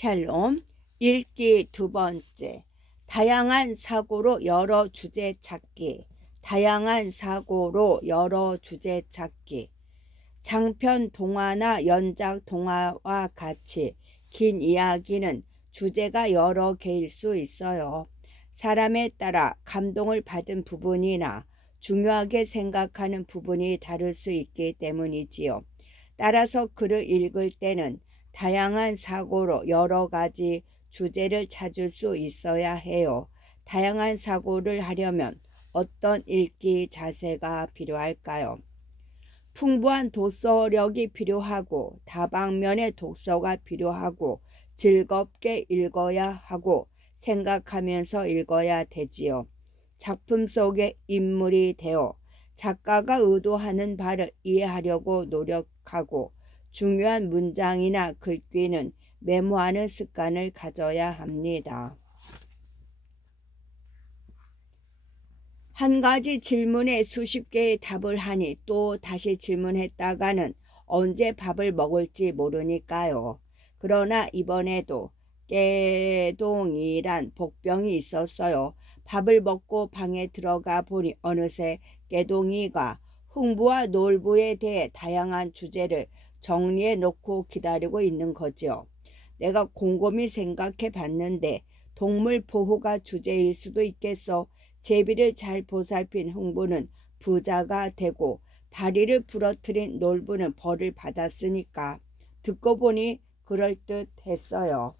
샬롬. 읽기 두 번째. 다양한 사고로 여러 주제 찾기. 다양한 사고로 여러 주제 찾기. 장편 동화나 연작 동화와 같이 긴 이야기는 주제가 여러 개일 수 있어요. 사람에 따라 감동을 받은 부분이나 중요하게 생각하는 부분이 다를 수 있기 때문이지요. 따라서 글을 읽을 때는 다양한 사고로 여러 가지 주제를 찾을 수 있어야 해요. 다양한 사고를 하려면 어떤 읽기 자세가 필요할까요? 풍부한 독서력이 필요하고 다방면의 독서가 필요하고 즐겁게 읽어야 하고 생각하면서 읽어야 되지요. 작품 속의 인물이 되어 작가가 의도하는 바를 이해하려고 노력하고 중요한 문장이나 글귀는 메모하는 습관을 가져야 합니다. 한 가지 질문에 수십 개의 답을 하니 또 다시 질문했다가는 언제 밥을 먹을지 모르니까요. 그러나 이번에도 깨동이란 복병이 있었어요. 밥을 먹고 방에 들어가 보니 어느새 깨동이가 흥부와 놀부에 대해 다양한 주제를 정리해 놓고 기다리고 있는 거죠. 내가 곰곰이 생각해 봤는데 동물 보호가 주제일 수도 있겠어. 제비를 잘 보살핀 흥부는 부자가 되고 다리를 부러뜨린 놀부는 벌을 받았으니까 듣고 보니 그럴듯했어요.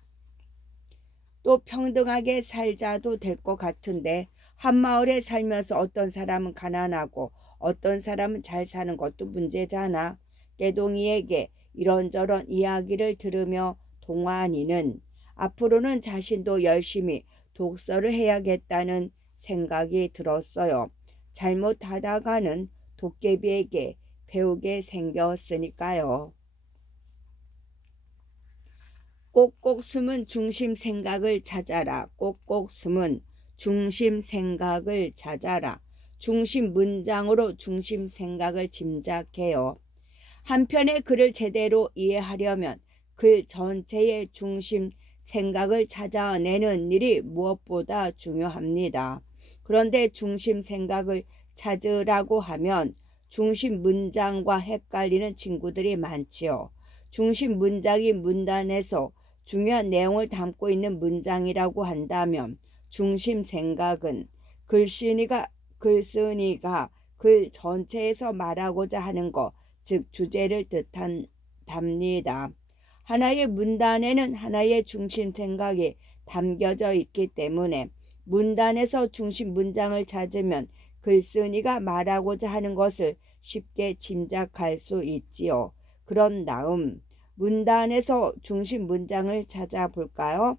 또 평등하게 살자도 될 것 같은데 한 마을에 살면서 어떤 사람은 가난하고 어떤 사람은 잘 사는 것도 문제잖아. 깨동이에게 이런저런 이야기를 들으며 동환이는 앞으로는 자신도 열심히 독서를 해야겠다는 생각이 들었어요. 잘못하다가는 도깨비에게 배우게 생겼으니까요. 꼭꼭 숨은 중심 생각을 찾아라. 꼭꼭 숨은 중심 생각을 찾아라. 중심 문장으로 중심 생각을 짐작해요. 한 편의 글을 제대로 이해하려면 글 전체의 중심 생각을 찾아내는 일이 무엇보다 중요합니다. 그런데 중심 생각을 찾으라고 하면 중심 문장과 헷갈리는 친구들이 많지요. 중심 문장이 문단에서 중요한 내용을 담고 있는 문장이라고 한다면 중심 생각은 글쓴이가 글 전체에서 말하고자 하는 것, 즉 주제를 뜻합니다. 하나의 문단에는 하나의 중심 생각이 담겨져 있기 때문에 문단에서 중심 문장을 찾으면 글쓴이가 말하고자 하는 것을 쉽게 짐작할 수 있지요. 그런 다음 문단에서 중심 문장을 찾아볼까요?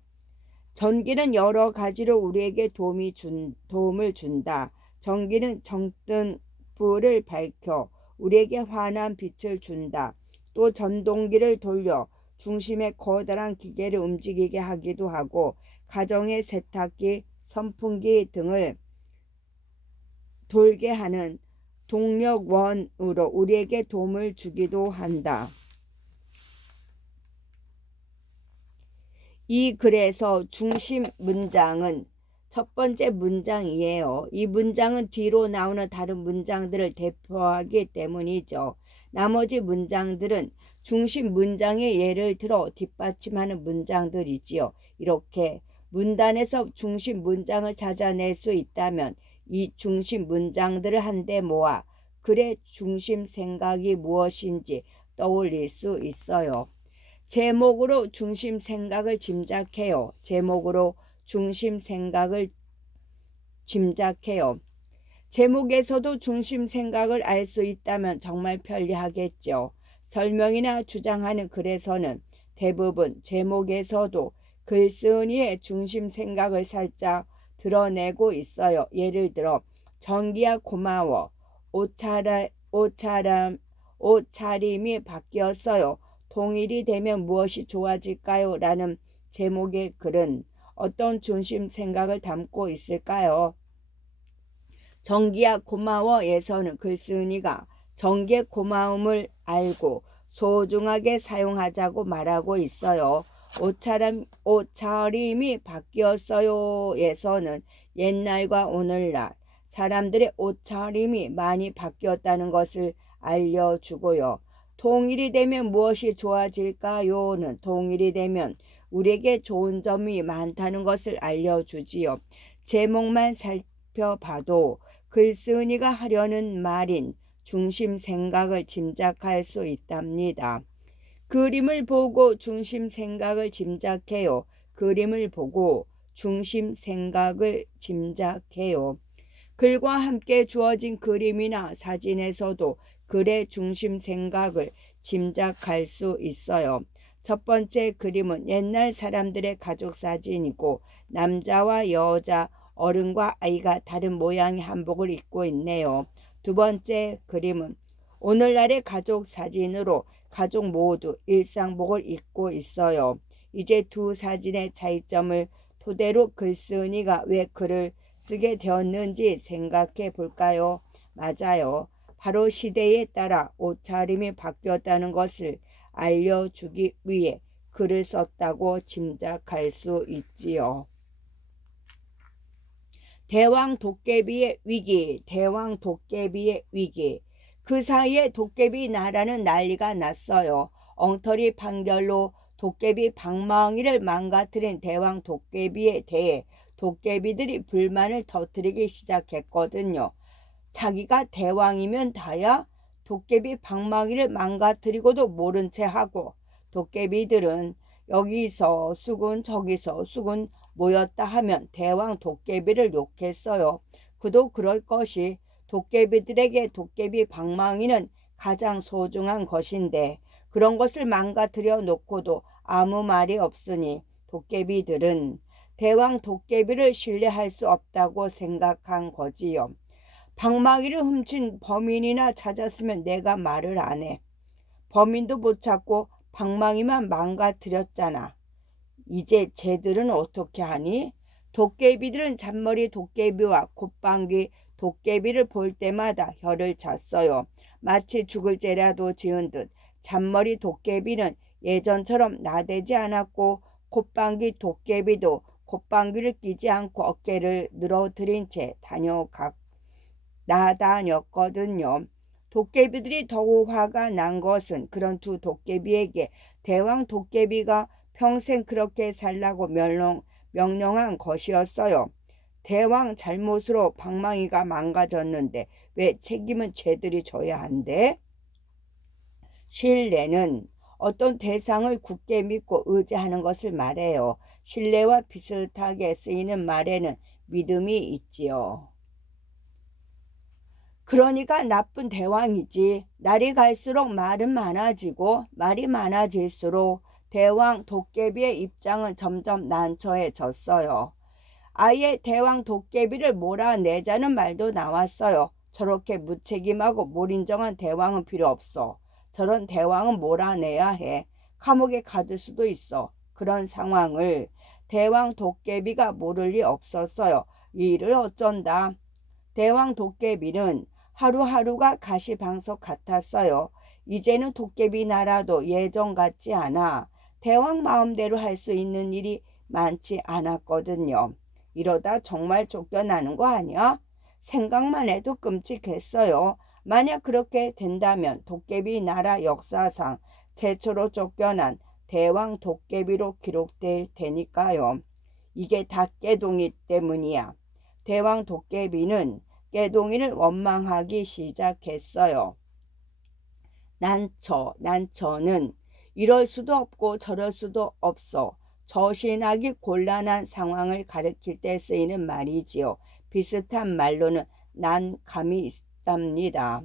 전기는 여러 가지로 우리에게 도움을 준다. 전기는 정든 불을 밝혀 우리에게 환한 빛을 준다. 또 전동기를 돌려 중심의 커다란 기계를 움직이게 하기도 하고 가정의 세탁기, 선풍기 등을 돌게 하는 동력원으로 우리에게 도움을 주기도 한다. 이 글에서 중심 문장은 첫 번째 문장이에요. 이 문장은 뒤로 나오는 다른 문장들을 대표하기 때문이죠. 나머지 문장들은 중심 문장의 예를 들어 뒷받침하는 문장들이지요. 이렇게 문단에서 중심 문장을 찾아낼 수 있다면 이 중심 문장들을 한데 모아 글의 중심 생각이 무엇인지 떠올릴 수 있어요. 제목으로 중심 생각을 짐작해요. 제목으로 중심 생각을 짐작해요. 제목에서도 중심 생각을 알 수 있다면 정말 편리하겠죠. 설명이나 주장하는 글에서는 대부분 제목에서도 글쓴이의 중심 생각을 살짝 드러내고 있어요. 예를 들어 정기야 고마워. 옷차림이 바뀌었어요. 동일이 되면 무엇이 좋아질까요? 라는 제목의 글은 어떤 중심 생각을 담고 있을까요? 정기야 고마워에서는 글쓴이가 정기의 고마움을 알고 소중하게 사용하자고 말하고 있어요. 옷차림이 바뀌었어요에서는 옛날과 오늘날 사람들의 옷차림이 많이 바뀌었다는 것을 알려주고요. 통일이 되면 무엇이 좋아질까요?는 통일이 되면 우리에게 좋은 점이 많다는 것을 알려주지요. 제목만 살펴봐도 글쓴이가 하려는 말인 중심 생각을 짐작할 수 있답니다. 그림을 보고 중심 생각을 짐작해요. 그림을 보고 중심 생각을 짐작해요. 글과 함께 주어진 그림이나 사진에서도 글의 중심 생각을 짐작할 수 있어요. 첫 번째 그림은 옛날 사람들의 가족 사진이고 남자와 여자, 어른과 아이가 다른 모양의 한복을 입고 있네요. 두 번째 그림은 오늘날의 가족 사진으로 가족 모두 일상복을 입고 있어요. 이제 두 사진의 차이점을 토대로 글쓴이가 왜 글을 쓰게 되었는지 생각해 볼까요? 맞아요. 바로 시대에 따라 옷차림이 바뀌었다는 것을 알려주기 위해 글을 썼다고 짐작할 수 있지요. 대왕 도깨비의 위기, 대왕 도깨비의 위기. 그 사이에 도깨비 나라는 난리가 났어요. 엉터리 판결로 도깨비 방망이를 망가뜨린 대왕 도깨비에 대해 도깨비들이 불만을 터뜨리기 시작했거든요. 자기가 대왕이면 다야 도깨비 방망이를 망가뜨리고도 모른 채 하고 도깨비들은 여기서 수군 저기서 수군 모였다 하면 대왕 도깨비를 욕했어요. 그도 그럴 것이 도깨비들에게 도깨비 방망이는 가장 소중한 것인데 그런 것을 망가뜨려 놓고도 아무 말이 없으니 도깨비들은 대왕 도깨비를 신뢰할 수 없다고 생각한 거지요. 방망이를 훔친 범인이나 찾았으면 내가 말을 안 해. 범인도 못 찾고 방망이만 망가뜨렸잖아. 이제 쟤들은 어떻게 하니? 도깨비들은 잔머리 도깨비와 콧방귀 도깨비를 볼 때마다 혀를 찼어요. 마치 죽을 죄라도 지은 듯 잔머리 도깨비는 예전처럼 나대지 않았고 콧방귀 도깨비도 콧방귀를 끼지 않고 어깨를 늘어뜨린 채 나다녔거든요. 도깨비들이 더욱 화가 난 것은 그런 두 도깨비에게 대왕 도깨비가 평생 그렇게 살라고 명령한 것이었어요. 대왕 잘못으로 방망이가 망가졌는데 왜 책임은 쟤들이 져야 한대? 신뢰는 어떤 대상을 굳게 믿고 의지하는 것을 말해요. 신뢰와 비슷하게 쓰이는 말에는 믿음이 있지요. 그러니까 나쁜 대왕이지. 날이 갈수록 말은 많아지고 말이 많아질수록 대왕 도깨비의 입장은 점점 난처해졌어요. 아예 대왕 도깨비를 몰아내자는 말도 나왔어요. 저렇게 무책임하고 몰인정한 대왕은 필요 없어. 저런 대왕은 몰아내야 해. 감옥에 가둘 수도 있어. 그런 상황을 대왕 도깨비가 모를 리 없었어요. 이 일을 어쩐다. 대왕 도깨비는 하루하루가 가시방석 같았어요. 이제는 도깨비 나라도 예전 같지 않아 대왕 마음대로 할 수 있는 일이 많지 않았거든요. 이러다 정말 쫓겨나는 거 아니야? 생각만 해도 끔찍했어요. 만약 그렇게 된다면 도깨비 나라 역사상 최초로 쫓겨난 대왕 도깨비로 기록될 테니까요. 이게 다 깨동이 때문이야. 대왕 도깨비는 깨동이를 원망하기 시작했어요. 난처는 이럴 수도 없고 저럴 수도 없어. 저신하기 곤란한 상황을 가리킬 때 쓰이는 말이지요. 비슷한 말로는 난감이 있답니다.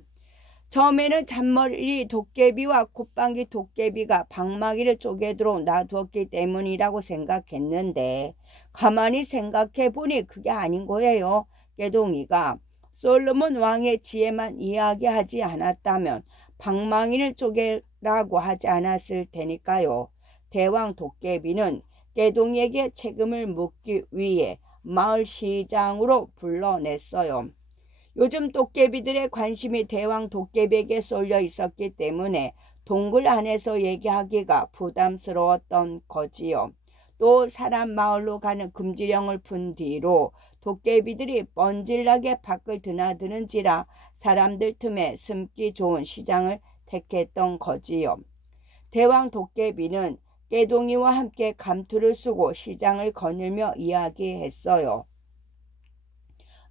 처음에는 잔머리 도깨비와 콧방귀 도깨비가 방망이를 쪼개도록 놔두었기 때문이라고 생각했는데 가만히 생각해 보니 그게 아닌 거예요. 깨동이가 솔로몬 왕의 지혜만 이야기하지 않았다면 방망이를 쪼개라고 하지 않았을 테니까요. 대왕 도깨비는 깨동이에게 책임을 묻기 위해 마을 시장으로 불러냈어요. 요즘 도깨비들의 관심이 대왕 도깨비에게 쏠려 있었기 때문에 동굴 안에서 얘기하기가 부담스러웠던 거지요. 또 사람 마을로 가는 금지령을 푼 뒤로 도깨비들이 뻔질나게 밖을 드나드는지라 사람들 틈에 숨기 좋은 시장을 택했던 거지요. 대왕 도깨비는 깨동이와 함께 감투를 쓰고 시장을 거닐며 이야기했어요.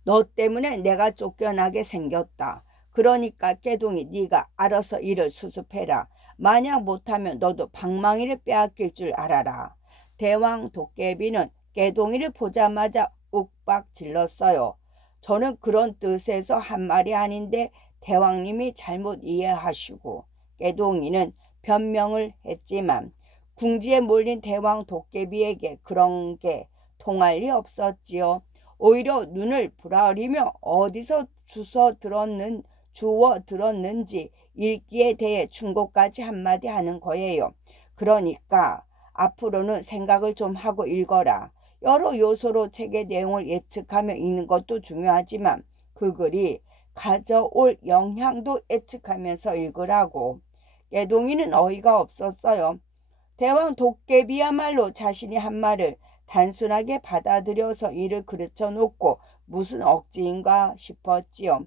너 때문에 내가 쫓겨나게 생겼다. 그러니까 깨동이 네가 알아서 일을 수습해라. 만약 못하면 너도 방망이를 빼앗길 줄 알아라. 대왕 도깨비는 깨동이를 보자마자 욱박 질렀어요. 저는 그런 뜻에서 한 말이 아닌데 대왕님이 잘못 이해하시고. 깨동이는 변명을 했지만 궁지에 몰린 대왕 도깨비에게 그런 게 통할 리 없었지요. 오히려 눈을 부라리며 어디서 주워 들었는지 읽기에 대해 충고까지 한마디 하는 거예요. 그러니까 앞으로는 생각을 좀 하고 읽어라. 여러 요소로 책의 내용을 예측하며 읽는 것도 중요하지만 그 글이 가져올 영향도 예측하면서 읽으라고. 깨동이는 어이가 없었어요. 대왕 도깨비야말로 자신이 한 말을 단순하게 받아들여서 이를 그르쳐 놓고 무슨 억지인가 싶었지요.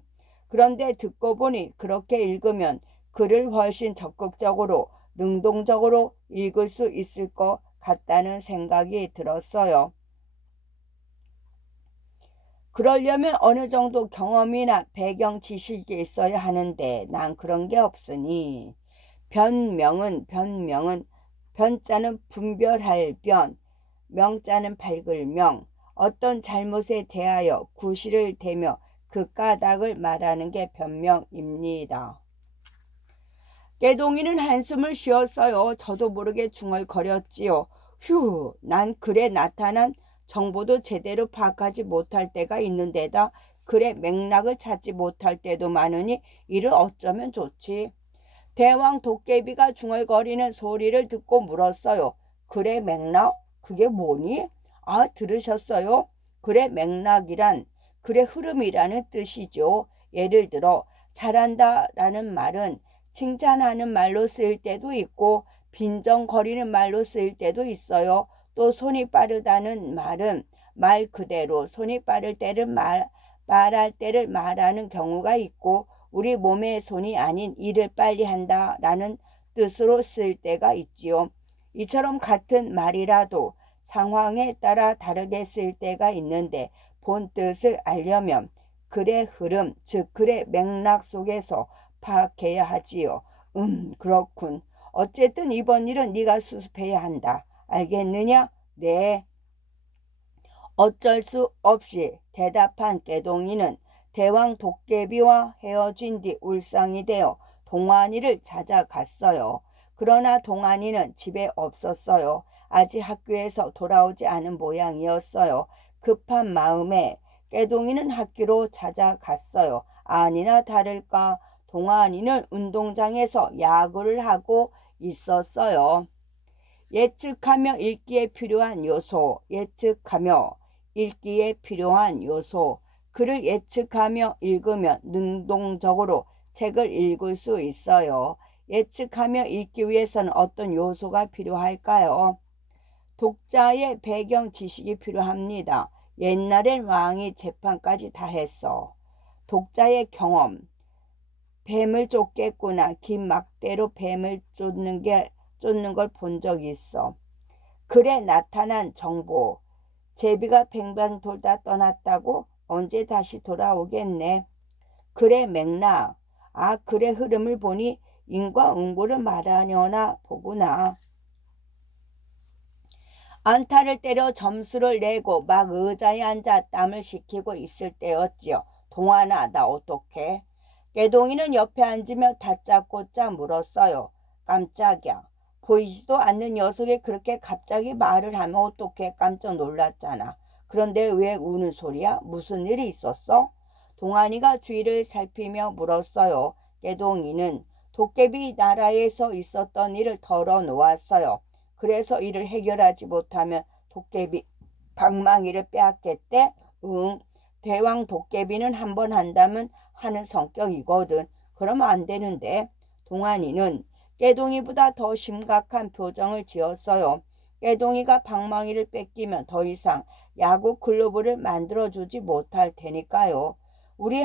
그런데 듣고 보니 그렇게 읽으면 글을 훨씬 적극적으로 능동적으로 읽을 수 있을 것 같다는 생각이 들었어요. 그러려면 어느 정도 경험이나 배경 지식이 있어야 하는데 난 그런 게 없으니. 변명은 변자는 분별할 변, 명자는 밝을 명, 어떤 잘못에 대하여 구실을 대며 그 까닭을 말하는 게 변명입니다. 깨동이는 한숨을 쉬었어요. 저도 모르게 중얼거렸지요. 휴, 난 글에 나타난 정보도 제대로 파악하지 못할 때가 있는데다 글의 맥락을 찾지 못할 때도 많으니 이를 어쩌면 좋지. 대왕 도깨비가 중얼거리는 소리를 듣고 물었어요. 글의 맥락? 그게 뭐니? 아, 들으셨어요? 글의 맥락이란 글의 흐름이라는 뜻이죠. 예를 들어 잘한다라는 말은 칭찬하는 말로 쓰일 때도 있고 빈정거리는 말로 쓰일 때도 있어요. 또 손이 빠르다는 말은 말 그대로 손이 빠를 때를 말할 때를 말하는 경우가 있고 우리 몸의 손이 아닌 일을 빨리 한다라는 뜻으로 쓸 때가 있지요. 이처럼 같은 말이라도 상황에 따라 다르게 쓸 때가 있는데 본 뜻을 알려면 글의 흐름, 즉 글의 맥락 속에서 파악해야 하지요. 그렇군. 어쨌든 이번 일은 네가 수습해야 한다. 알겠느냐? 네. 어쩔 수 없이 대답한 깨동이는 대왕 도깨비와 헤어진 뒤 울상이 되어 동환이를 찾아갔어요. 그러나 동환이는 집에 없었어요. 아직 학교에서 돌아오지 않은 모양이었어요. 급한 마음에 깨동이는 학교로 찾아갔어요. 아니나 다를까 동환이는 운동장에서 야구를 하고 있었어요. 예측하며 읽기에 필요한 요소, 예측하며 읽기에 필요한 요소. 글을 예측하며 읽으면 능동적으로 책을 읽을 수 있어요. 예측하며 읽기 위해서는 어떤 요소가 필요할까요? 독자의 배경 지식이 필요합니다. 옛날엔 왕이 재판까지 다 했어. 독자의 경험. 뱀을 쫓겠구나. 긴 막대로 뱀을 쫓는 걸 본 적이 있어. 글에 나타난 정보. 제비가 뱅뱅 돌다 떠났다고? 언제 다시 돌아오겠네. 글의 맥락. 아, 글의 흐름을 보니 인과응보를 말하려나 보구나. 안타를 때려 점수를 내고 막 의자에 앉아 땀을 식히고 있을 때였지요. 동환아, 나 어떡해? 깨동이는 옆에 앉으며 다짜고짜 물었어요. 깜짝이야. 보이지도 않는 녀석이 그렇게 갑자기 말을 하면 어떡해? 깜짝 놀랐잖아. 그런데 왜 우는 소리야? 무슨 일이 있었어? 동환이가 주위를 살피며 물었어요. 깨동이는 도깨비 나라에서 있었던 일을 털어놓았어요. 그래서 이를 해결하지 못하면 도깨비 방망이를 빼앗겠대? 응. 대왕 도깨비는 한 번 한다면 하는 성격이거든. 그러면 안 되는데. 동환이는 깨동이보다 더 심각한 표정을 지었어요. 깨동이가 방망이를 뺏기면 더 이상 야구 클로브를 만들어주지 못할 테니까요. 우리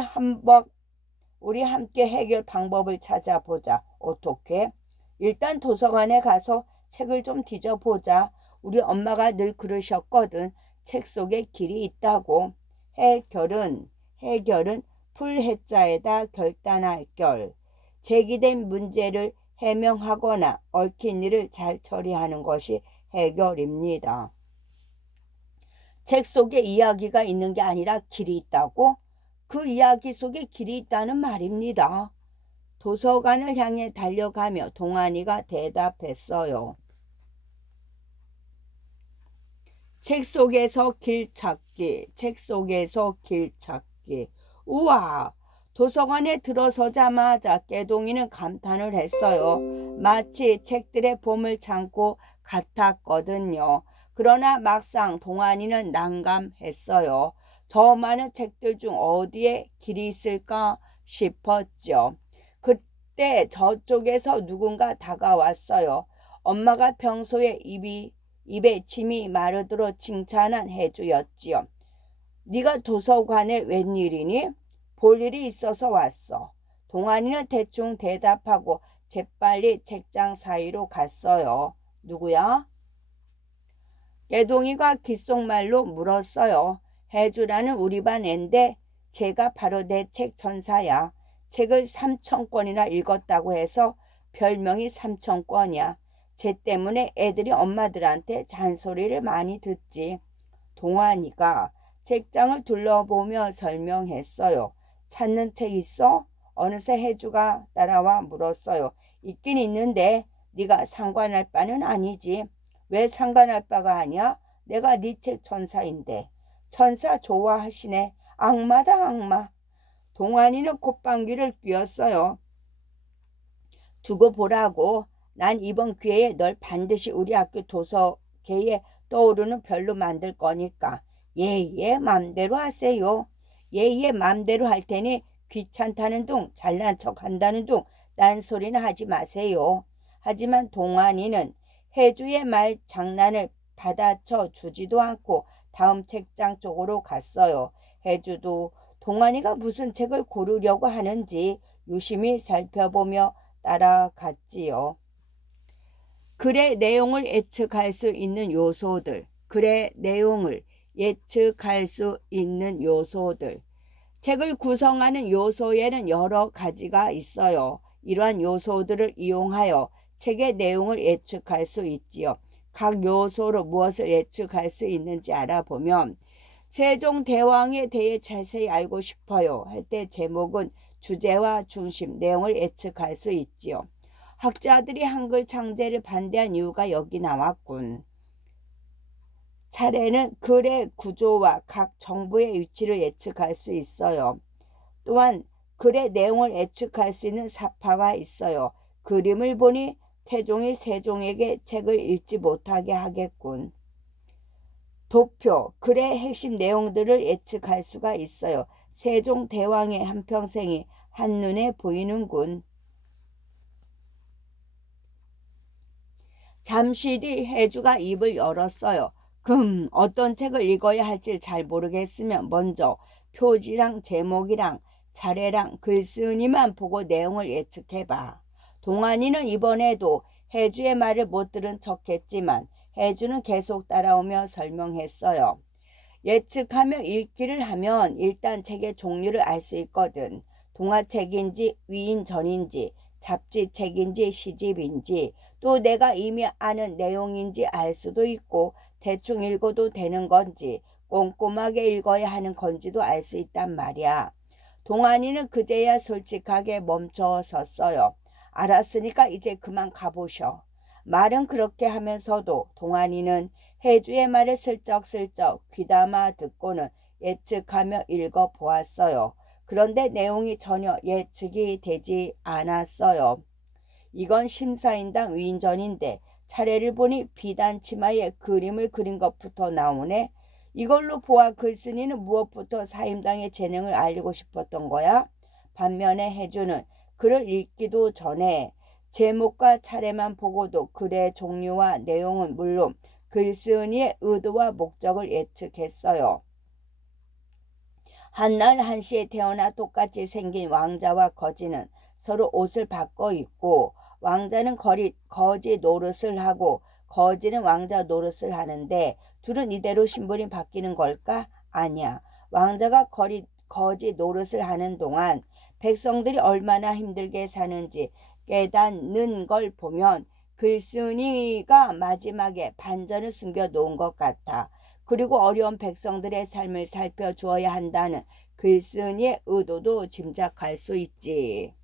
함께 해결 방법을 찾아보자. 어떻게? 일단 도서관에 가서 책을 좀 뒤져보자. 우리 엄마가 늘 그러셨거든. 책 속에 길이 있다고. 해결은 풀해자에다 결단할 결. 제기된 문제를 해명하거나 얽힌 일을 잘 처리하는 것이 해결입니다. 책 속에 이야기가 있는 게 아니라 길이 있다고? 그 이야기 속에 길이 있다는 말입니다. 도서관을 향해 달려가며 동안이가 대답했어요. 책 속에서 길 찾기, 책 속에서 길 찾기. 우와! 도서관에 들어서자마자 깨동이는 감탄을 했어요. 마치 책들의 봄을 참고 같았거든요. 그러나 막상 동안이는 난감했어요. 저 많은 책들 중 어디에 길이 있을까 싶었죠. 그때 저쪽에서 누군가 다가왔어요. 엄마가 평소에 입에 침이 마르도록 칭찬한 해주였지요. 네가 도서관에 웬일이니? 볼 일이 있어서 왔어. 동안이는 대충 대답하고 재빨리 책장 사이로 갔어요. 누구야? 깨동이가 귓속말로 물었어요. 해주라는 우리 반 앤데 제가 바로 내 책 천사야. 책을 3,000권이나 읽었다고 해서 별명이 3,000권이야. 쟤 때문에 애들이 엄마들한테 잔소리를 많이 듣지. 동환이가 책장을 둘러보며 설명했어요. 찾는 책 있어? 어느새 해주가 따라와 물었어요. 있긴 있는데 네가 상관할 바는 아니지. 왜 상관할 바가 아니야? 내가 네 책 천사인데. 천사 좋아하시네. 악마다 악마. 동환이는 콧방귀를 뀌었어요. 두고 보라고. 난 이번 기회에 널 반드시 우리 학교 도서계에 떠오르는 별로 만들 거니까. 예예 맘대로 하세요. 예예 맘대로 할 테니 귀찮다는 둥 잘난 척 한다는 둥 딴소리는 하지 마세요. 하지만 동환이는 해주의 말 장난을 받아쳐 주지도 않고 다음 책장 쪽으로 갔어요. 해주도 동환이가 무슨 책을 고르려고 하는지 유심히 살펴보며 따라갔지요. 글의 내용을 예측할 수 있는 요소들. 글의 내용을 예측할 수 있는 요소들. 책을 구성하는 요소에는 여러 가지가 있어요. 이러한 요소들을 이용하여 책의 내용을 예측할 수 있지요. 각 요소로 무엇을 예측할 수 있는지 알아보면 세종대왕에 대해 자세히 알고 싶어요 할 때 제목은 주제와 중심, 내용을 예측할 수 있지요. 학자들이 한글 창제를 반대한 이유가 여기 나왔군. 차례는 글의 구조와 각 정보의 위치를 예측할 수 있어요. 또한 글의 내용을 예측할 수 있는 사파가 있어요. 그림을 보니 태종이 세종에게 책을 읽지 못하게 하겠군. 도표, 글의 핵심 내용들을 예측할 수가 있어요. 세종대왕의 한평생이 한눈에 보이는군. 잠시 뒤 해주가 입을 열었어요. 어떤 책을 읽어야 할지 잘 모르겠으면 먼저 표지랑 제목이랑 차례랑 글쓴이만 보고 내용을 예측해봐. 동환이는 이번에도 해주의 말을 못 들은 척했지만 해주는 계속 따라오며 설명했어요. 예측하며 읽기를 하면 일단 책의 종류를 알 수 있거든. 동화책인지 위인전인지 잡지책인지 시집인지 또 내가 이미 아는 내용인지 알 수도 있고 대충 읽어도 되는 건지 꼼꼼하게 읽어야 하는 건지도 알 수 있단 말이야. 동환이는 그제야 솔직하게 멈춰 섰어요. 알았으니까 이제 그만 가보셔. 말은 그렇게 하면서도 동환이는 해주의 말을 슬쩍슬쩍 귀담아 듣고는 예측하며 읽어보았어요. 그런데 내용이 전혀 예측이 되지 않았어요. 이건 심사인당 위인전인데 차례를 보니 비단 치마에 그림을 그린 것부터 나오네. 이걸로 보아 글쓴이는 무엇부터 사임당의 재능을 알리고 싶었던 거야? 반면에 해주는 글을 읽기도 전에 제목과 차례만 보고도 글의 종류와 내용은 물론 글쓴이의 의도와 목적을 예측했어요. 한날 한시에 태어나 똑같이 생긴 왕자와 거지는 서로 옷을 바꿔 입고 왕자는 거지 노릇을 하고 거지는 왕자 노릇을 하는데 둘은 이대로 신분이 바뀌는 걸까? 아니야. 왕자가 거지 노릇을 하는 동안 백성들이 얼마나 힘들게 사는지 깨닫는 걸 보면 글쓴이가 마지막에 반전을 숨겨놓은 것 같아. 그리고 어려운 백성들의 삶을 살펴주어야 한다는 글쓴이의 의도도 짐작할 수 있지.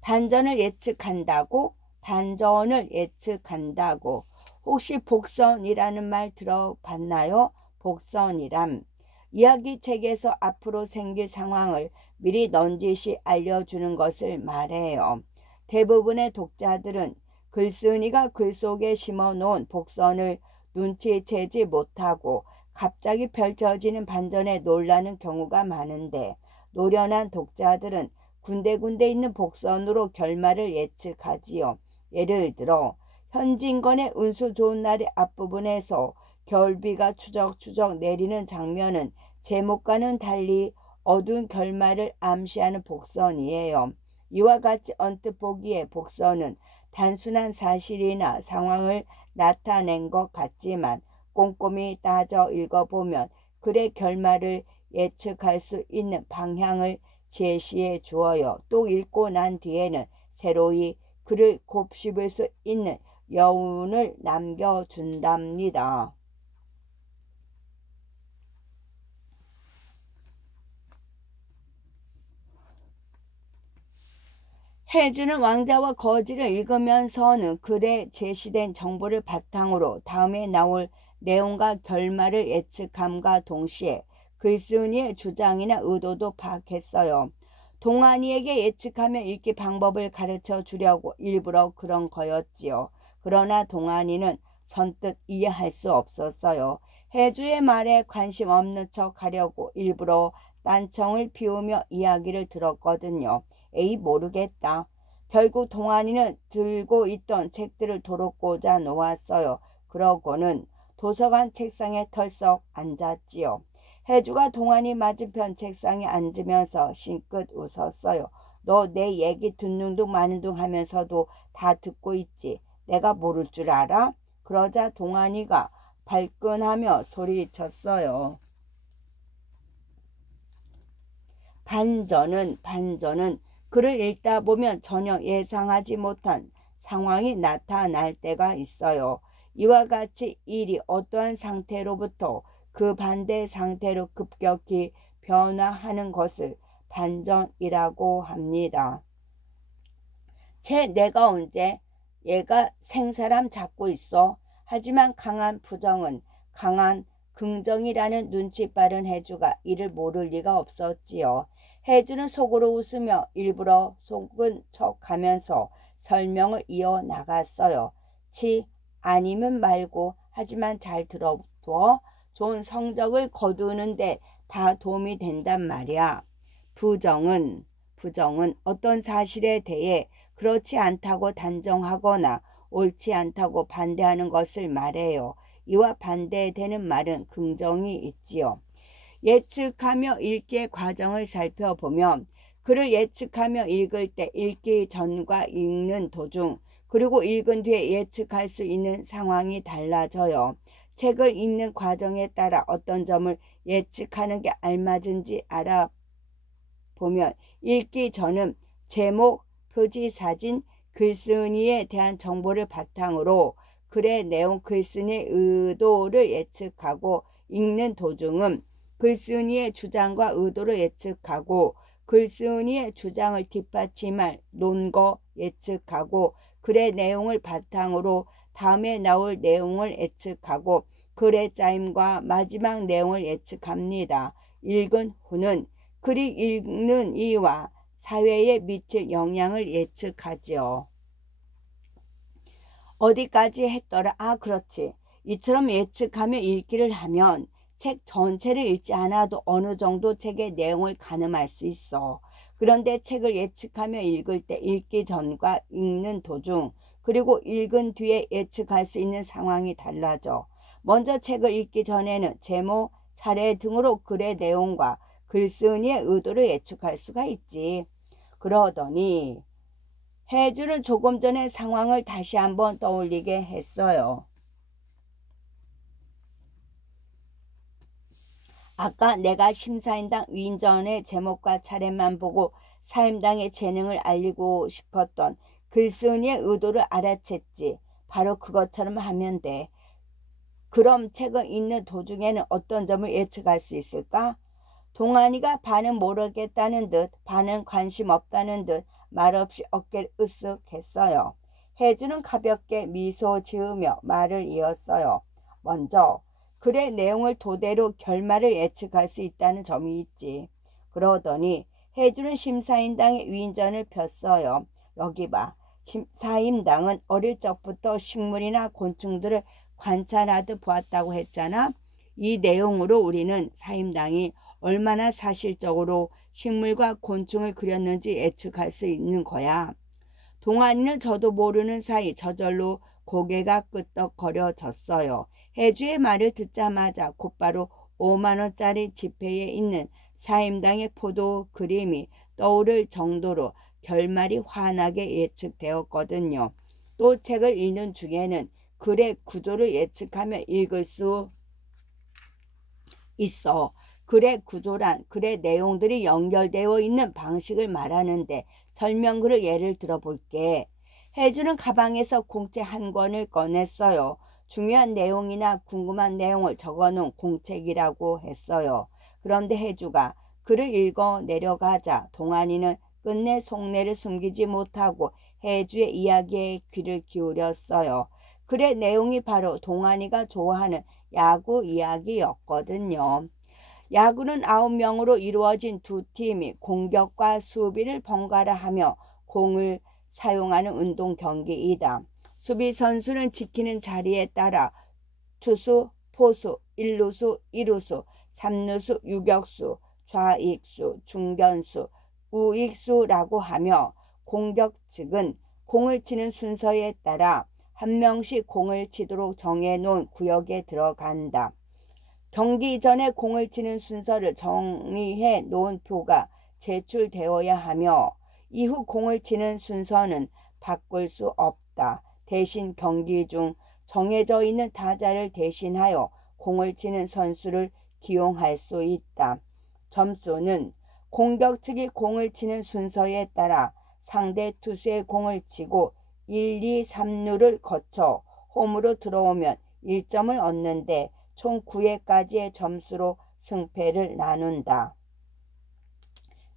반전을 예측한다고? 반전을 예측한다고. 혹시 복선이라는 말 들어봤나요? 복선이란 이야기책에서 앞으로 생길 상황을 미리 넌지시 알려주는 것을 말해요. 대부분의 독자들은 글쓴이가 글 속에 심어놓은 복선을 눈치채지 못하고 갑자기 펼쳐지는 반전에 놀라는 경우가 많은데 노련한 독자들은 군데군데 있는 복선으로 결말을 예측하지요. 예를 들어 현진건의 운수 좋은 날의 앞부분에서 겨울비가 추적추적 내리는 장면은 제목과는 달리 어두운 결말을 암시하는 복선이에요. 이와 같이 언뜻 보기에 복선은 단순한 사실이나 상황을 나타낸 것 같지만 꼼꼼히 따져 읽어보면 글의 결말을 예측할 수 있는 방향을 제시해 주어요. 또 읽고 난 뒤에는 새로이 글을 곱씹을 수 있는 여운을 남겨준답니다. 해주는 왕자와 거지를 읽으면서는 글에 제시된 정보를 바탕으로 다음에 나올 내용과 결말을 예측함과 동시에 글쓴이의 주장이나 의도도 파악했어요. 동안이에게 예측하며 읽기 방법을 가르쳐 주려고 일부러 그런 거였지요. 그러나 동안이는 선뜻 이해할 수 없었어요. 해주의 말에 관심 없는 척 하려고 일부러 딴청을 피우며 이야기를 들었거든요. 에이 모르겠다. 결국 동안이는 들고 있던 책들을 도로 꽂아 놓았어요. 그러고는 도서관 책상에 털썩 앉았지요. 해주가 동안이 맞은편 책상에 앉으면서 싱긋 웃었어요. 너 내 얘기 듣는 둥 마는 둥 하면서도 다 듣고 있지. 내가 모를 줄 알아? 그러자 동안이가 발끈하며 소리쳤어요. 반전은 글을 읽다 보면 전혀 예상하지 못한 상황이 나타날 때가 있어요. 이와 같이 일이 어떠한 상태로부터 그 반대 상태로 급격히 변화하는 것을 반전이라고 합니다. 내가 언제? 얘가 생사람 잡고 있어. 하지만 강한 부정은 강한 긍정이라는 눈치 빠른 해주가 이를 모를 리가 없었지요. 해주는 속으로 웃으며 일부러 속은 척하면서 설명을 이어나갔어요. 아니면 말고 하지만 잘 들어둬. 좋은 성적을 거두는데 다 도움이 된단 말이야. 부정은 어떤 사실에 대해 그렇지 않다고 단정하거나 옳지 않다고 반대하는 것을 말해요. 이와 반대되는 말은 긍정이 있지요. 예측하며 읽기의 과정을 살펴보면 글을 예측하며 읽을 때 읽기 전과 읽는 도중 그리고 읽은 뒤에 예측할 수 있는 상황이 달라져요. 책을 읽는 과정에 따라 어떤 점을 예측하는 게 알맞은지 알아보면 읽기 전은 제목, 표지, 사진, 글쓴이에 대한 정보를 바탕으로 글의 내용, 글쓴이의 의도를 예측하고 읽는 도중은 글쓴이의 주장과 의도를 예측하고 글쓴이의 주장을 뒷받침할 논거 예측하고 글의 내용을 바탕으로 다음에 나올 내용을 예측하고 글의 짜임과 마지막 내용을 예측합니다. 읽은 후는 글이 읽는 이와 사회에 미칠 영향을 예측하지요. 어디까지 했더라? 그렇지. 이처럼 예측하며 읽기를 하면 책 전체를 읽지 않아도 어느 정도 책의 내용을 가늠할 수 있어. 그런데 책을 예측하며 읽을 때 읽기 전과 읽는 도중 그리고 읽은 뒤에 예측할 수 있는 상황이 달라져. 먼저 책을 읽기 전에는 제목, 차례 등으로 글의 내용과 글쓴이의 의도를 예측할 수가 있지. 그러더니 해주는 조금 전에 상황을 다시 한번 떠올리게 했어요. 아까 내가 심사인당 위인전의 제목과 차례만 보고 사임당의 재능을 알리고 싶었던 글쓴이의 의도를 알아챘지. 바로 그것처럼 하면 돼. 그럼 책을 읽는 도중에는 어떤 점을 예측할 수 있을까? 동안이가 반은 모르겠다는 듯 반은 관심 없다는 듯 말없이 어깨를 으쓱 했어요. 혜주는 가볍게 미소 지으며 말을 이었어요. 먼저 글의 내용을 토대로 결말을 예측할 수 있다는 점이 있지. 그러더니 혜주는 심사임당의 위인전을 폈어요. 여기 봐. 심사임당은 어릴 적부터 식물이나 곤충들을 관찰하듯 보았다고 했잖아. 이 내용으로 우리는 사임당이 얼마나 사실적으로 식물과 곤충을 그렸는지 예측할 수 있는 거야. 동안이는 저도 모르는 사이 저절로 고개가 끄덕거려졌어요. 해주의 말을 듣자마자 곧바로 5만 원짜리 지폐에 있는 사임당의 포도 그림이 떠오를 정도로 결말이 환하게 예측되었거든요. 또 책을 읽는 중에는 글의 구조를 예측하며 읽을 수 있어. 글의 구조란 글의 내용들이 연결되어 있는 방식을 말하는데 설명글을 예를 들어볼게. 혜주는 가방에서 공책 한 권을 꺼냈어요. 중요한 내용이나 궁금한 내용을 적어놓은 공책이라고 했어요. 그런데 혜주가 글을 읽어 내려가자 동안이는 끝내 속내를 숨기지 못하고 혜주의 이야기에 귀를 기울였어요. 글의 내용이 바로 동안이가 좋아하는 야구 이야기였거든요. 야구는 9명으로 이루어진 두 팀이 공격과 수비를 번갈아 하며 공을 사용하는 운동 경기이다. 수비 선수는 지키는 자리에 따라 투수, 포수, 일루수, 이루수, 삼루수, 유격수, 좌익수, 중견수, 우익수라고 하며 공격 측은 공을 치는 순서에 따라 한 명씩 공을 치도록 정해놓은 구역에 들어간다. 경기 전에 공을 치는 순서를 정리해 놓은 표가 제출되어야 하며 이후 공을 치는 순서는 바꿀 수 없다. 대신 경기 중 정해져 있는 타자를 대신하여 공을 치는 선수를 기용할 수 있다. 점수는 공격 측이 공을 치는 순서에 따라 상대 투수의 공을 치고 1, 2, 3루를 거쳐 홈으로 들어오면 1점을 얻는데 총 9회까지의 점수로 승패를 나눈다.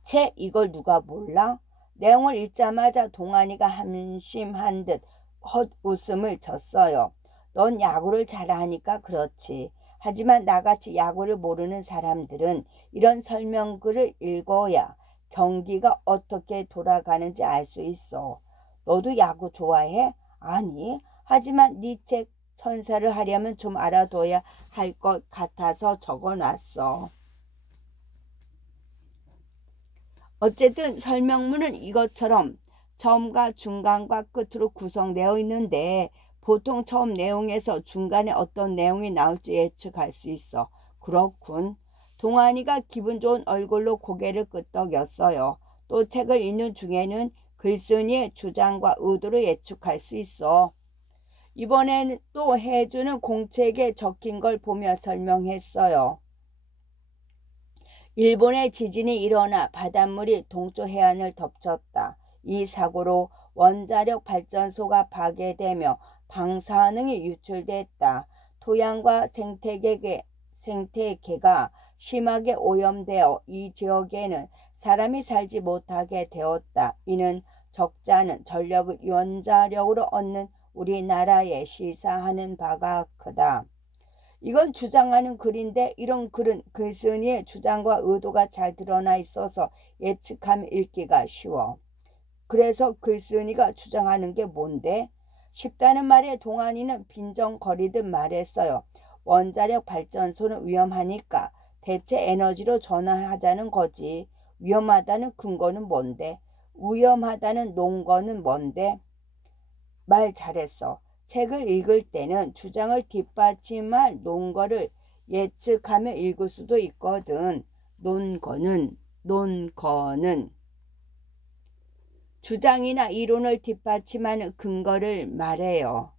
채 이걸 누가 몰라? 내용을 읽자마자 동안이가 한심한 듯 헛웃음을 쳤어요. 넌 야구를 잘하니까 그렇지. 하지만 나같이 야구를 모르는 사람들은 이런 설명글을 읽어야 경기가 어떻게 돌아가는지 알 수 있어. 너도 야구 좋아해? 아니, 하지만 네 책 천사를 하려면 좀 알아둬야 할 것 같아서 적어놨어. 어쨌든 설명문은 이것처럼 처음과 중간과 끝으로 구성되어 있는데 보통 처음 내용에서 중간에 어떤 내용이 나올지 예측할 수 있어. 그렇군. 동안이가 기분 좋은 얼굴로 고개를 끄덕였어요. 또 책을 읽는 중에는 글쓴이의 주장과 의도를 예측할 수 있어. 이번에는 또 해주는 공책에 적힌 걸 보며 설명했어요. 일본의 지진이 일어나 바닷물이 동쪽 해안을 덮쳤다. 이 사고로 원자력 발전소가 파괴되며 방사능이 유출됐다. 토양과 생태계가 심하게 오염되어 이 지역에는 사람이 살지 못하게 되었다. 이는 적자는 전력을 원자력으로 얻는 우리나라에 시사하는 바가 크다. 이건 주장하는 글인데 이런 글은 글쓴이의 주장과 의도가 잘 드러나 있어서 예측하며 읽기가 쉬워. 그래서 글쓴이가 주장하는 게 뭔데? 쉽다는 말에 동안이는 빈정거리듯 말했어요. 원자력 발전소는 위험하니까 대체 에너지로 전환하자는 거지. 위험하다는 근거는 뭔데? 위험하다는 논거는 뭔데? 말 잘했어. 책을 읽을 때는 주장을 뒷받침할 논거를 예측하며 읽을 수도 있거든. 논거는 주장이나 이론을 뒷받침하는 근거를 말해요.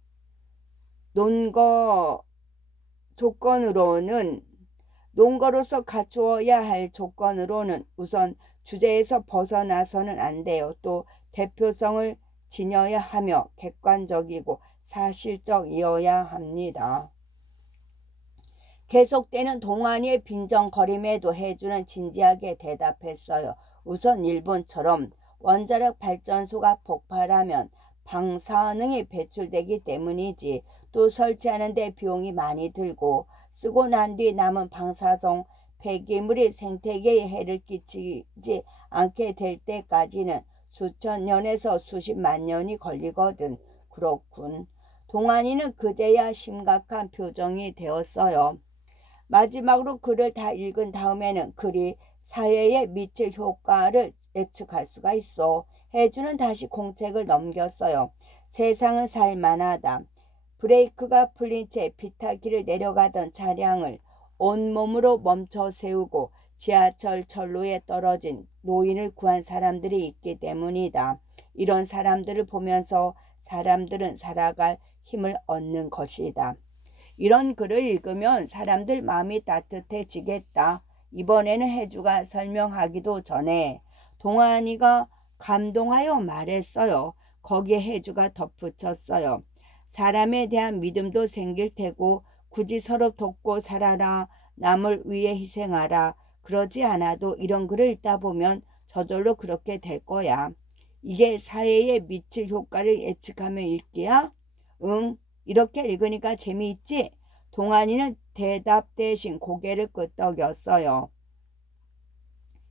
논거로서 갖추어야 할 조건으로는 우선 주제에서 벗어나서는 안 돼요. 또 대표성을 지녀야 하며 객관적이고 사실적이어야 합니다. 계속되는 동안의 빈정거림에도 해주는 진지하게 대답했어요. 우선 일본처럼 원자력 발전소가 폭발하면 방사능이 배출되기 때문이지. 또 설치하는 데 비용이 많이 들고 쓰고 난 뒤 남은 방사성 폐기물이 생태계에 해를 끼치지 않게 될 때까지는 수천 년에서 수십만 년이 걸리거든. 그렇군. 동안이는 그제야 심각한 표정이 되었어요. 마지막으로 글을 다 읽은 다음에는 글이 사회에 미칠 효과를 예측할 수가 있어. 해주는 다시 공책을 넘겼어요. 세상은 살만하다. 브레이크가 풀린 채 비탈길을 내려가던 차량을 온몸으로 멈춰 세우고 지하철 철로에 떨어진 노인을 구한 사람들이 있기 때문이다. 이런 사람들을 보면서 사람들은 살아갈 힘을 얻는 것이다. 이런 글을 읽으면 사람들 마음이 따뜻해지겠다. 이번에는 해주가 설명하기도 전에 동안이가 감동하여 말했어요. 거기에 해주가 덧붙였어요. 사람에 대한 믿음도 생길 테고 굳이 서로 돕고 살아라. 남을 위해 희생하라. 그러지 않아도 이런 글을 읽다 보면 저절로 그렇게 될 거야. 이게 사회에 미칠 효과를 예측하며 읽기야? 응. 이렇게 읽으니까 재미있지? 동안이는 대답 대신 고개를 끄덕였어요.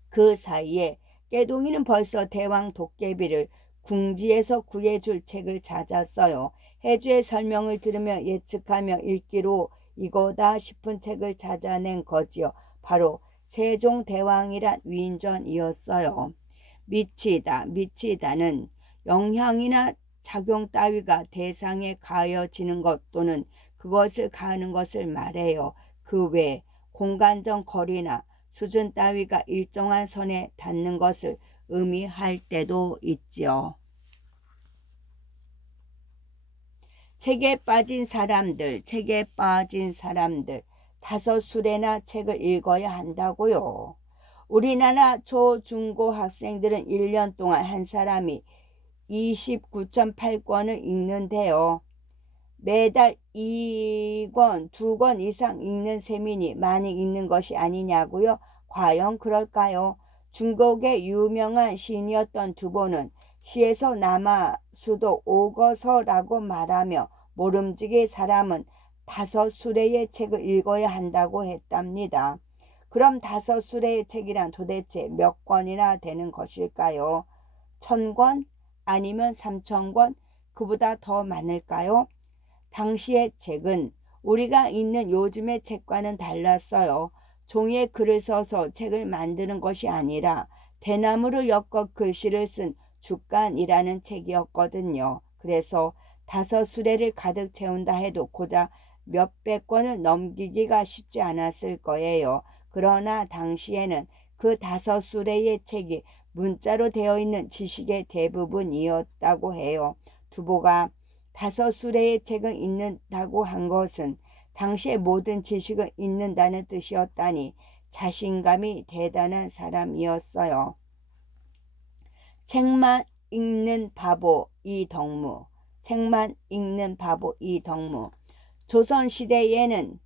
그 사이에 깨동이는 벌써 대왕 도깨비를 궁지에서 구해줄 책을 찾았어요. 해주의 설명을 들으며 예측하며 읽기로 이거다 싶은 책을 찾아낸 거지요. 바로 세종대왕이란 위인전이었어요. 미치다는 영향이나 작용 따위가 대상에 가해지는 것 또는 그것을 가하는 것을 말해요. 그 외 공간적 거리나 수준 따위가 일정한 선에 닿는 것을 의미할 때도 있지요. 책에 빠진 사람들, 다섯 술에나 책을 읽어야 한다고요. 우리나라 초, 중고 학생들은 1년 동안 한 사람이 29.8권을 읽는데요. 매달 2권, 2권 이상 읽는 셈이니 많이 읽는 것이 아니냐고요? 과연 그럴까요? 중국의 유명한 시인이었던 두보는 시에서 남아 수도 오거서라고 말하며 모름지기 사람은 5수레의 책을 읽어야 한다고 했답니다. 그럼 5수레의 책이란 도대체 몇 권이나 되는 것일까요? 1000권? 아니면 3000권? 그보다 더 많을까요? 당시의 책은 우리가 읽는 요즘의 책과는 달랐어요. 종이에 글을 써서 책을 만드는 것이 아니라 대나무를 엮어 글씨를 쓴 죽간이라는 책이었거든요. 그래서 5수레를 가득 채운다 해도 고작 몇백 권을 넘기기가 쉽지 않았을 거예요. 그러나 당시에는 그 5수레의 책이 문자로 되어 있는 지식의 대부분이었다고 해요. 두보가 5수레의 책을 읽는다고 한 것은 당시의 모든 지식을 읽는다는 뜻이었다니 자신감이 대단한 사람이었어요. 책만 읽는 바보 이덕무. 조선시대에는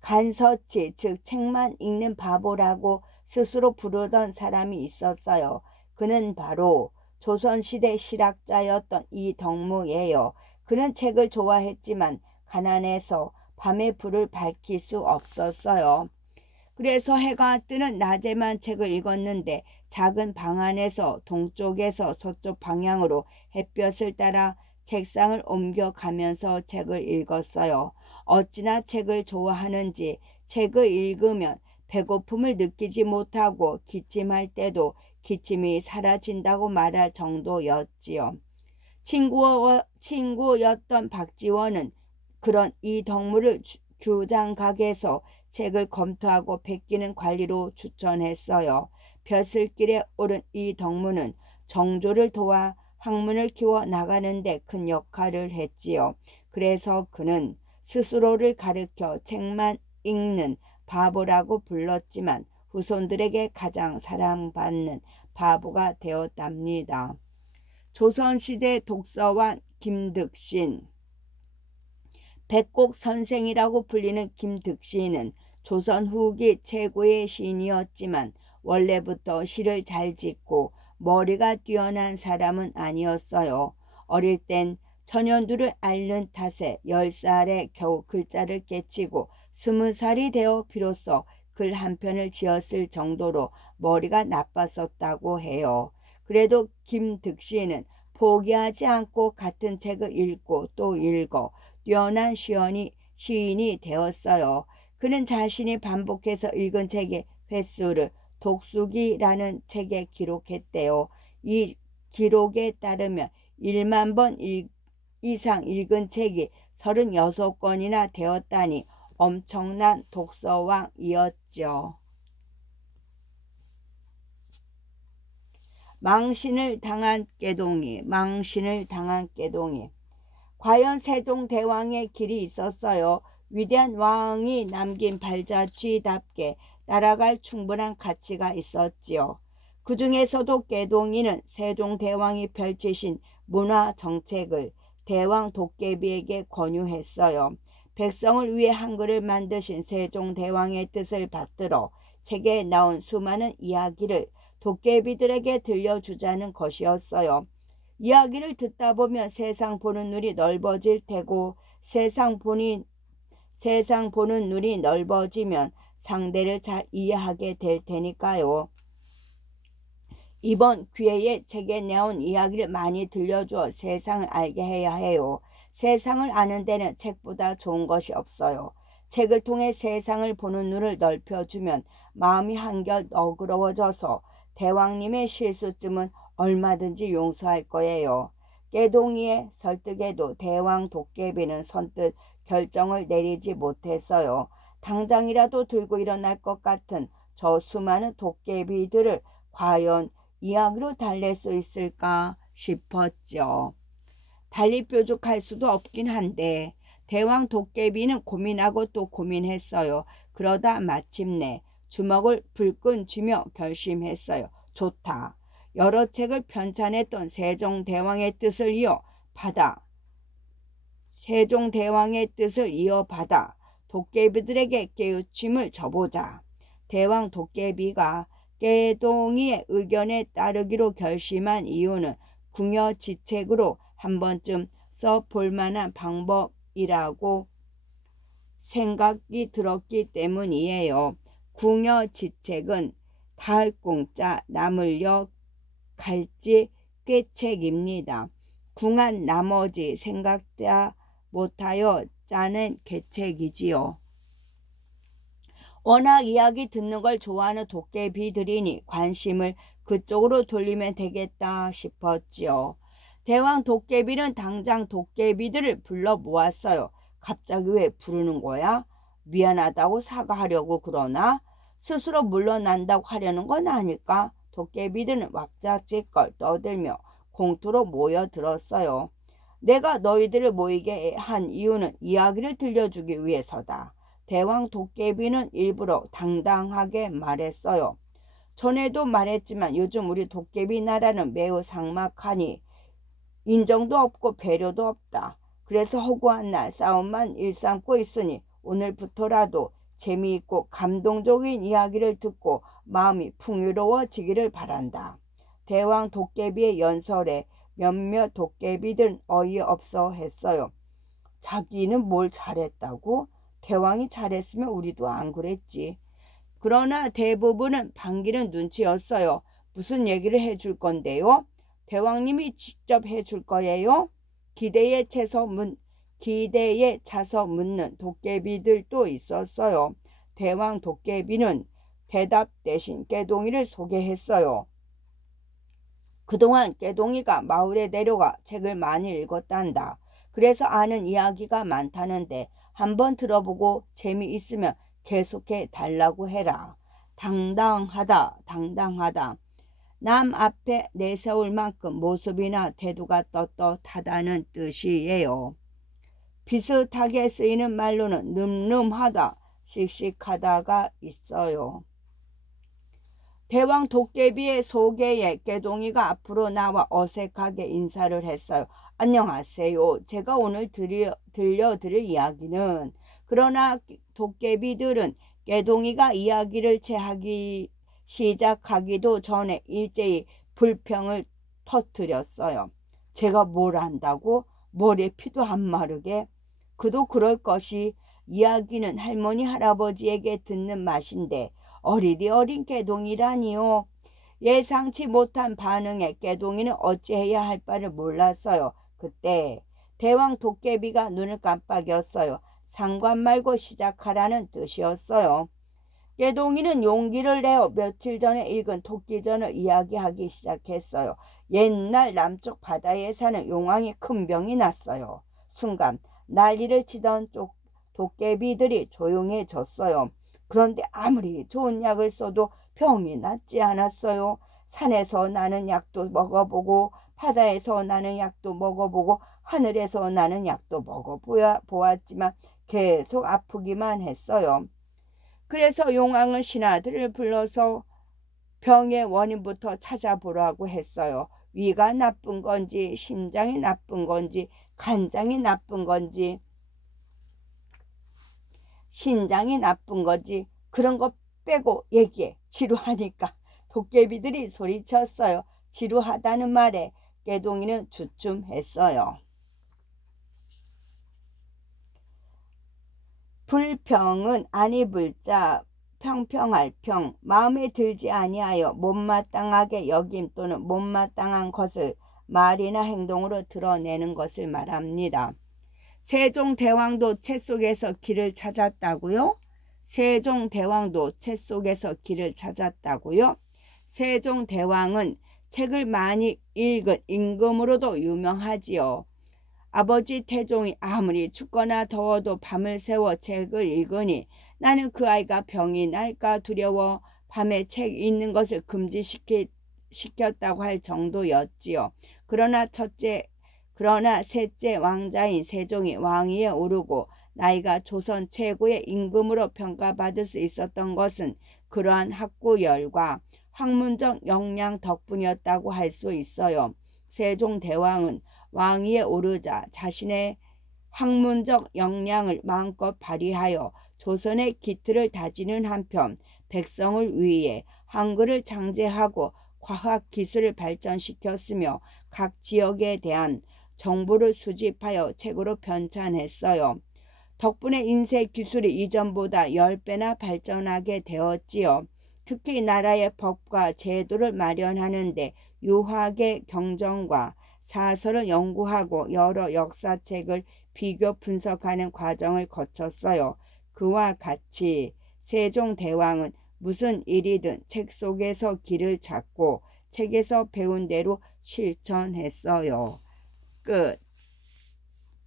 간서치, 즉 책만 읽는 바보라고 스스로 부르던 사람이 있었어요. 그는 바로 조선시대 실학자였던 이덕무예요. 그는 책을 좋아했지만 가난해서 밤에 불을 밝힐 수 없었어요. 그래서 해가 뜨는 낮에만 책을 읽었는데 작은 방 안에서 동쪽에서 서쪽 방향으로 햇볕을 따라 책상을 옮겨가면서 책을 읽었어요. 어찌나 책을 좋아하는지 책을 읽으면 배고픔을 느끼지 못하고 기침할 때도 기침이 사라진다고 말할 정도였지요. 친구였던 박지원은 그런 이 덕물을 규장각에서 책을 검토하고 베끼는 관리로 추천했어요. 벼슬길에 오른 이 덕무는 정조를 도와 학문을 키워 나가는데 큰 역할을 했지요. 그래서 그는 스스로를 가르쳐 책만 읽는 바보라고 불렀지만 후손들에게 가장 사랑받는 바보가 되었답니다. 조선시대 독서왕 김득신. 백곡 선생이라고 불리는 김득신은 조선 후기 최고의 시인이었지만 원래부터 시를 잘 짓고 머리가 뛰어난 사람은 아니었어요. 어릴 땐 천연두를 앓는 탓에 10살에 겨우 글자를 깨치고 20살이 되어 비로소 글 한 편을 지었을 정도로 머리가 나빴었다고 해요. 그래도 김득신은 포기하지 않고 같은 책을 읽고 또 읽어 뛰어난 시인이 되었어요. 그는 자신이 반복해서 읽은 책의 횟수를 독수기라는 책에 기록했대요. 이 기록에 따르면 1만 번 이상 읽은 책이 36권이나 되었다니 엄청난 독서왕이었죠. 망신을 당한 깨동이. 과연 세종대왕의 길이 있었어요. 위대한 왕이 남긴 발자취답게 따라갈 충분한 가치가 있었지요. 그 중에서도 깨동이는 세종대왕이 펼치신 문화정책을 대왕 도깨비에게 권유했어요. 백성을 위해 한글을 만드신 세종대왕의 뜻을 받들어 책에 나온 수많은 이야기를 도깨비들에게 들려주자는 것이었어요. 이야기를 듣다 보면 세상 보는 눈이 넓어질 테고 세상 보는 눈이 넓어지면 상대를 잘 이해하게 될 테니까요. 이번 기회에 책에 나온 이야기를 많이 들려주어 세상을 알게 해야 해요. 세상을 아는 데는 책보다 좋은 것이 없어요. 책을 통해 세상을 보는 눈을 넓혀주면 마음이 한결 너그러워져서 대왕님의 실수쯤은 얼마든지 용서할 거예요. 깨동이의 설득에도 대왕 도깨비는 선뜻 결정을 내리지 못했어요. 당장이라도 들고 일어날 것 같은 저 수많은 도깨비들을 과연 이야기로 달랠 수 있을까 싶었죠. 달리 뾰족할 수도 없긴 한데 대왕 도깨비는 고민하고 또 고민했어요. 그러다 마침내 주먹을 불끈 쥐며 결심했어요. 좋다. 여러 책을 편찬했던 세종대왕의 뜻을 이어받아 도깨비들에게 깨우침을 줘보자. 대왕 도깨비가 깨동이의 의견에 따르기로 결심한 이유는 궁여지책으로 한 번쯤 써볼 만한 방법이라고 생각이 들었기 때문이에요. 궁여지책은 달궁자 나물려 갈지 꾀책입니다. 궁한 나머지 생각다 못하여 짜낸 계책이지요. 워낙 이야기 듣는 걸 좋아하는 도깨비들이니 관심을 그쪽으로 돌리면 되겠다 싶었지요. 대왕 도깨비는 당장 도깨비들을 불러 모았어요. 갑자기 왜 부르는 거야? 미안하다고 사과하려고 그러나? 스스로 물러난다고 하려는 건 아닐까? 도깨비들은 왁자지껄 떠들며 공터로 모여들었어요. 내가 너희들을 모이게 한 이유는 이야기를 들려주기 위해서다. 대왕 도깨비는 일부러 당당하게 말했어요. 전에도 말했지만 요즘 우리 도깨비 나라는 매우 삭막하니 인정도 없고 배려도 없다. 그래서 허구한 날 싸움만 일삼고 있으니 오늘부터라도 재미있고 감동적인 이야기를 듣고 마음이 풍요로워지기를 바란다. 대왕 도깨비의 연설에 몇몇 도깨비들은 어이없어 했어요. 자기는 뭘 잘했다고? 대왕이 잘했으면 우리도 안 그랬지. 그러나 대부분은 반기는 눈치였어요. 무슨 얘기를 해줄 건데요? 대왕님이 직접 해줄 거예요? 기대에 차서 묻는 도깨비들도 있었어요. 대왕 도깨비는 대답 대신 깨동이를 소개했어요. 그동안 깨동이가 마을에 내려가 책을 많이 읽었단다. 그래서 아는 이야기가 많다는데 한번 들어보고 재미있으면 계속해 달라고 해라. 당당하다, 당당하다. 남 앞에 내세울 만큼 모습이나 태도가 떳떳하다는 뜻이에요. 비슷하게 쓰이는 말로는 늠름하다, 씩씩하다가 있어요. 대왕 도깨비의 소개에 깨동이가 앞으로 나와 어색하게 인사를 했어요. 안녕하세요. 제가 오늘 들려드릴 이야기는, 그러나 도깨비들은 깨동이가 이야기를 시작하기도 전에 일제히 불평을 터뜨렸어요. 제가 뭘 안다고? 머리에 피도 안 마르게? 그도 그럴 것이, 이야기는 할머니 할아버지에게 듣는 맛인데 어리디 어린 깨동이라니요. 예상치 못한 반응에 깨동이는 어찌해야 할 바를 몰랐어요. 그때 대왕 도깨비가 눈을 깜빡였어요. 상관 말고 시작하라는 뜻이었어요. 깨동이는 용기를 내어 며칠 전에 읽은 토끼전을 이야기하기 시작했어요. 옛날 남쪽 바다에 사는 용왕이 큰 병이 났어요. 순간 난리를 치던 도깨비들이 조용해졌어요. 그런데 아무리 좋은 약을 써도 병이 낫지 않았어요. 산에서 나는 약도 먹어보고 바다에서 나는 약도 먹어보고 하늘에서 나는 약도 먹어보았지만 계속 아프기만 했어요. 그래서 용왕은 신하들을 불러서 병의 원인부터 찾아보라고 했어요. 위가 나쁜 건지, 심장이 나쁜 건지, 간장이 나쁜 건지, 신장이 나쁜 거지, 그런 거 빼고 얘기해. 지루하니까. 도깨비들이 소리쳤어요. 지루하다는 말에 깨동이는 주춤했어요. 불평은 아니 불자, 평평할 평, 마음에 들지 아니하여 못마땅하게 여김 또는 못마땅한 것을 말이나 행동으로 드러내는 것을 말합니다. 세종대왕도 책 속에서 길을 찾았다고요? 세종대왕도 책 속에서 길을 찾았다고요? 세종대왕은 책을 많이 읽은 임금으로도 유명하지요. 아버지 태종이 아무리 춥거나 더워도 밤을 새워 책을 읽으니 나는 그 아이가 병이 날까 두려워 밤에 책 읽는 것을 금지시켰다고 할 정도였지요. 그러나 셋째 왕자인 세종이 왕위에 오르고 나이가 조선 최고의 임금으로 평가받을 수 있었던 것은 그러한 학구열과 학문적 역량 덕분이었다고 할 수 있어요. 세종대왕은 왕위에 오르자 자신의 학문적 역량을 마음껏 발휘하여 조선의 기틀을 다지는 한편 백성을 위해 한글을 창제하고 과학기술을 발전시켰으며 각 지역에 대한 정보를 수집하여 책으로 편찬했어요. 덕분에 인쇄 기술이 이전보다 10배나 발전하게 되었지요. 특히 나라의 법과 제도를 마련하는데 유학의 경전과 사설을 연구하고 여러 역사책을 비교 분석하는 과정을 거쳤어요. 그와 같이 세종대왕은 무슨 일이든 책 속에서 길을 찾고 책에서 배운 대로 실천했어요. 끝.